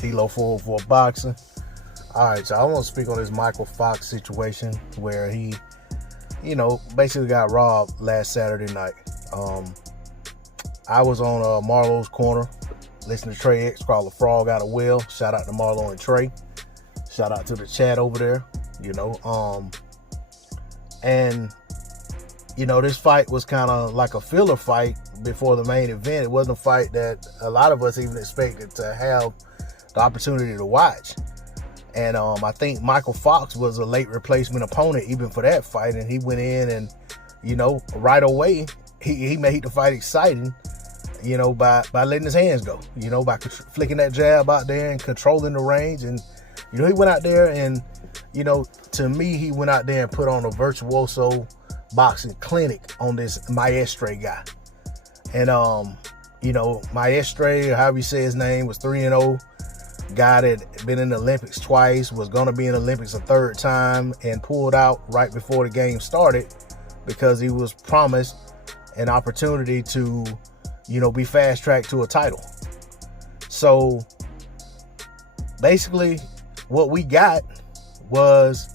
Hilo 404 Boxing. All right, so I want to speak on this Michael Fox situation where he, basically got robbed last Saturday night. I was on Marlo's corner listening to Trey X call a frog out of well. Shout out to Marlo and Trey. Shout out to the chat over there. This fight was kind of like a filler fight before the main event. It wasn't a fight that a lot of us even expected to have the opportunity to watch. And I think Michael Fox was a late replacement opponent even for that fight. And he went in and, right away, he made the fight exciting, by letting his hands go, by flicking that jab out there and controlling the range. And, he went out there and, to me, he went out there and put on a virtuoso boxing clinic on this Maestre guy. And, Maestre, or however you say his name, was 3-0. Guy that been in the Olympics twice, was going to be in the Olympics a third time, and pulled out right before the game started because he was promised an opportunity to, be fast-tracked to a title. So, basically, what we got was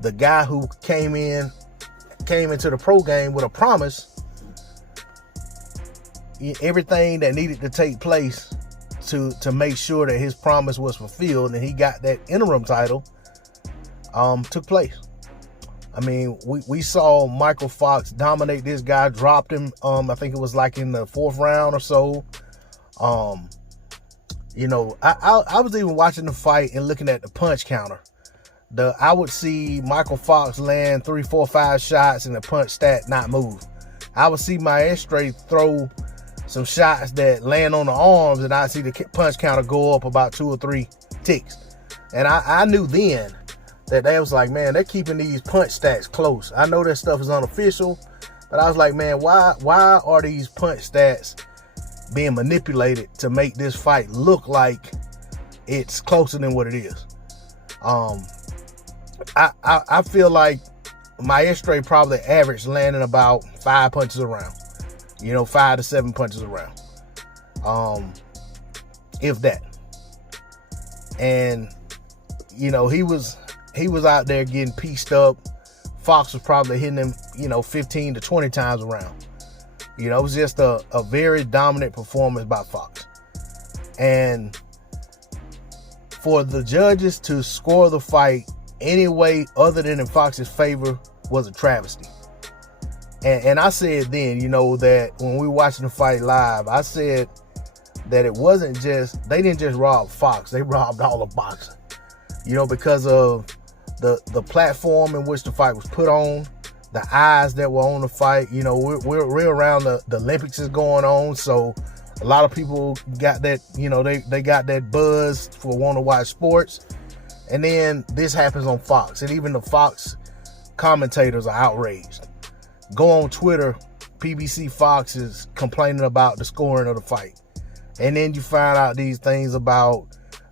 the guy who came into the pro game with a promise, everything that needed to take place to make sure that his promise was fulfilled and he got that interim title, took place. I mean, we saw Michael Fox dominate this guy, dropped him, I think it was like in the 4th round or so. I was even watching the fight and looking at the punch counter. I would see Michael Fox land 3, 4, 5 shots and the punch stat not move. I would see Maestre throw some shots that land on the arms, and I see the punch counter go up about 2 or 3 ticks. And I knew then that they was like, man, they're keeping these punch stats close. I know that stuff is unofficial, but I was like, man, why are these punch stats being manipulated to make this fight look like it's closer than what it is? I feel like Maestre probably averaged landing about 5 punches around. 5 to 7 punches around. If that. And, he was out there getting pieced up. Fox was probably hitting him, 15 to 20 times around. It was just a very dominant performance by Fox. And for the judges to score the fight any way other than in Fox's favor was a travesty. And I said then, that when we were watching the fight live, I said that it wasn't just, they didn't just rob Fox, they robbed all of boxing. Because of the platform in which the fight was put on, the eyes that were on the fight. We're around the Olympics is going on, so a lot of people got that, they got that buzz for wanting to watch sports. And then this happens on Fox, and even the Fox commentators are outraged. Go on Twitter, PBC Fox is complaining about the scoring of the fight. And then you find out these things about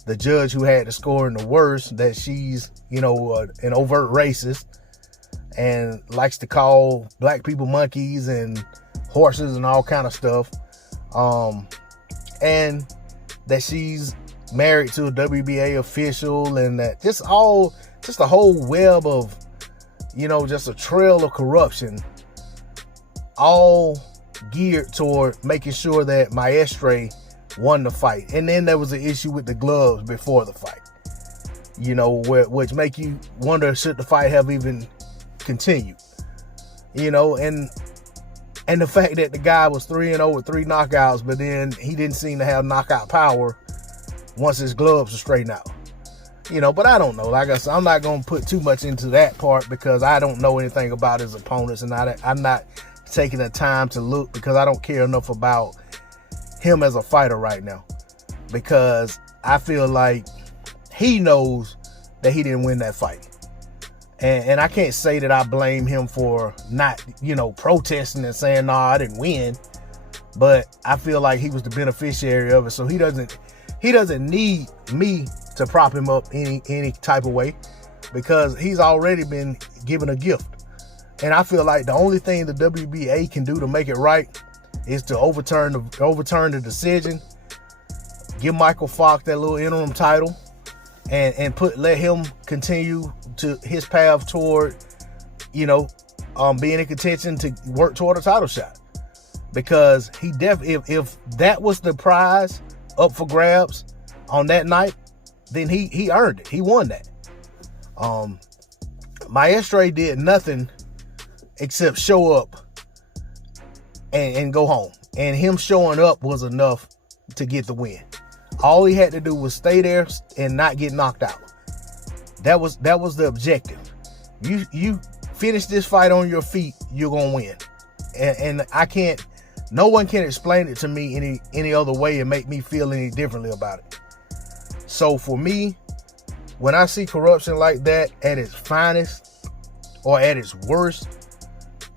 the judge who had the scoring the worst, that she's, an overt racist and likes to call black people monkeys and horses and all kind of stuff. And that she's married to a WBA official, and that just a whole web of, just a trail of corruption, all geared toward making sure that Maestre won the fight. And then there was an issue with the gloves before the fight, which make you wonder, should the fight have even continued? And the fact that the guy was 3-0 with 3 knockouts, but then he didn't seem to have knockout power once his gloves were straightened out. But I don't know. Like I said, I'm not going to put too much into that part because I don't know anything about his opponents, and I'm not taking the time to look because I don't care enough about him as a fighter right now, because I feel like he knows that he didn't win that fight. And I can't say that I blame him for not, protesting and saying, no, I didn't win. But I feel like he was the beneficiary of it. So he doesn't need me to prop him up any type of way, because he's already been given a gift. And I feel like the only thing the WBA can do to make it right is to overturn the decision, give Michael Fox that little interim title, and let him continue to his path toward, being in contention to work toward a title shot. Because if that was the prize up for grabs on that night, then he earned it. He won that. Maestre did nothing except show up and go home. And him showing up was enough to get the win. All he had to do was stay there and not get knocked out. That was the objective. You finish this fight on your feet, you're gonna win. And no one can explain it to me any other way and make me feel any differently about it. So for me, when I see corruption like that at its finest or at its worst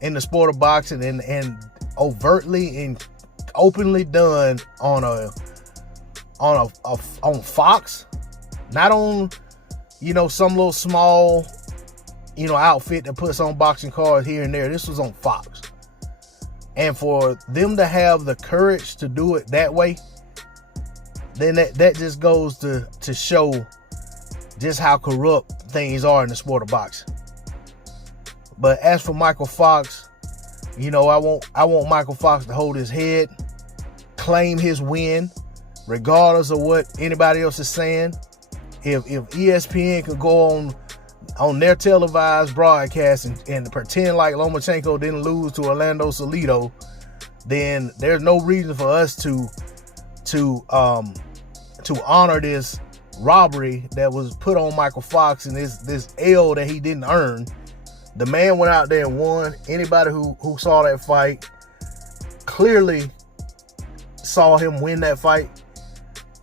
in the sport of boxing, and overtly and openly done on Fox, not on some little small outfit that puts on boxing cards here and there. This was on Fox. And for them to have the courage to do it that way, then that just goes to show just how corrupt things are in the sport of boxing. But as for Michael Fox, I want Michael Fox to hold his head, claim his win, regardless of what anybody else is saying. If ESPN could go on their televised broadcast and pretend like Lomachenko didn't lose to Orlando Salido, then there's no reason for us to honor this robbery that was put on Michael Fox and this L that he didn't earn. The man went out there and won. Anybody who saw that fight clearly saw him win that fight.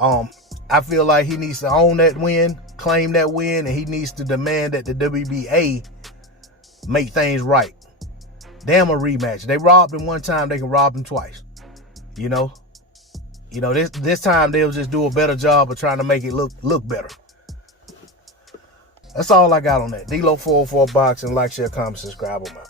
I feel like he needs to own that win, claim that win, and he needs to demand that the WBA make things right. Damn a rematch. They robbed him one time, they can rob him twice. This time they'll just do a better job of trying to make it look better. That's all I got on that. D-Lo 404 Boxing. Like, share, comment, subscribe. I'm out.